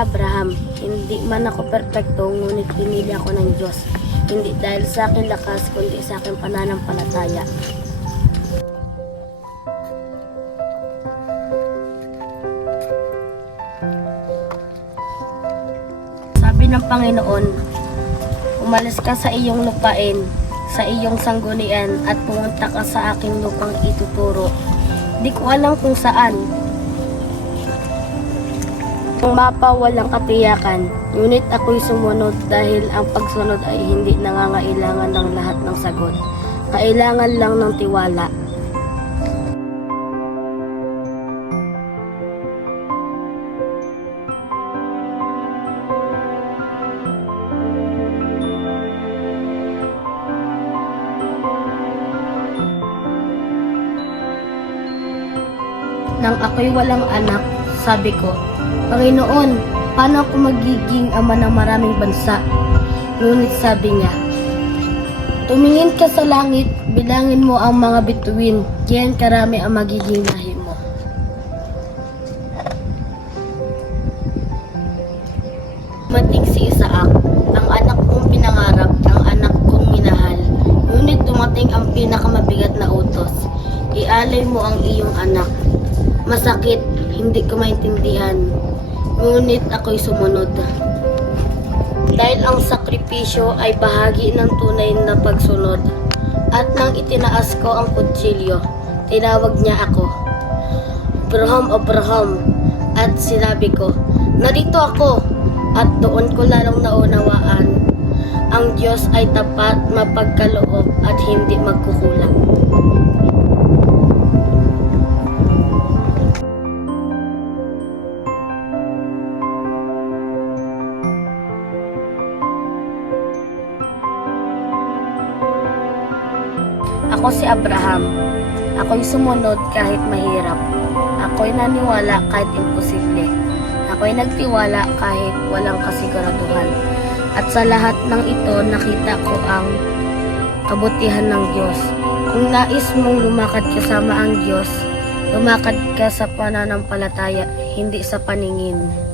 Abraham. Hindi man ako perpekto, ngunit pinili ako ng Diyos. Hindi dahil sa aking lakas, kundi sa aking pananampalataya. Sabi ng Panginoon, umalis ka sa iyong lupain, sa iyong sanggunian, at pumunta ka sa aking lupang ituturo. Di ko alam kung saan. Ang mapa walang katiyakan, ngunit ako'y sumunod dahil ang pagsunod ay hindi nangangailangan ng lahat ng sagot. Kailangan lang ng tiwala. Nang ako'y walang anak, sabi ko, Panginoon, paano ako magiging ama ng maraming bansa? Ngunit sabi niya, tumingin ka sa langit, bilangin mo ang mga bituin, diyan karami ang magiging lahi mo. Dumating si Isaac, ang anak kong pinangarap, ang anak kong minahal. Ngunit dumating ang pinakamabigat na utos, ialay mo ang iyong anak. Masakit, hindi ko maintindihan, ngunit ako'y sumunod. Dahil ang sakripisyo ay bahagi ng tunay na pagsunod. At nang itinaas ko ang kutsilyo, tinawag niya ako, Abraham, Abraham, at sinabi ko, narito ako. At doon ko lalong naunawaan, ang Diyos ay tapat, mapagkaloob, at hindi magkukulang. Ako si Abraham. Ako'y sumunod kahit mahirap. Ako'y naniwala kahit imposible. Ako'y nagtiwala kahit walang kasiguraduhan. At sa lahat ng ito, nakita ko ang kabutihan ng Diyos. Kung nais mong lumakad kasama ang Diyos, lumakad ka sa pananampalataya, hindi sa paningin.